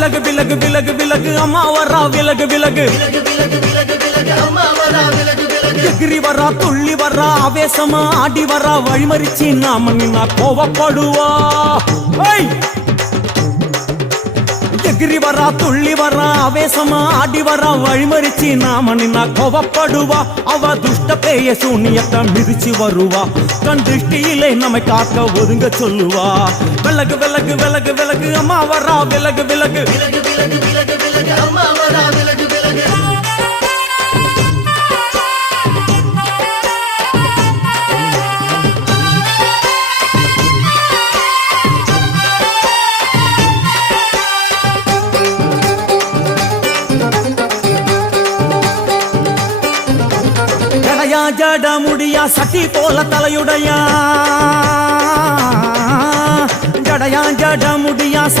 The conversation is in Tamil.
விலகு விலகு விலகு விலகு அம்மா வரா விலகு விலகு எகிரி வரா துள்ளி வரா ஆவேசமா ஆடி வரா வழிமறிச்சு நாம நின்னா கோவப்படுவா எகிரி வரா துள்ளி வரா ஆவேசமா ஆடி வரா வழிமறிச்சு நாம நின்னா கோவப்படுவா அவ துஷ்ட பேய சூனியத்தை மிதிச்சு வருவா கண் திருஷ்டியிலே நம்மை காக்க ஒதுங்க சொல்லுவா விலகு விலகு விலகு விலகு அம்மா வரா விலகு விலகு அம்மா வரா விலகு விலகு ஜட முடியா சட்டி போல தலையுடையா ஜடையா ஜட முடியா சட்டி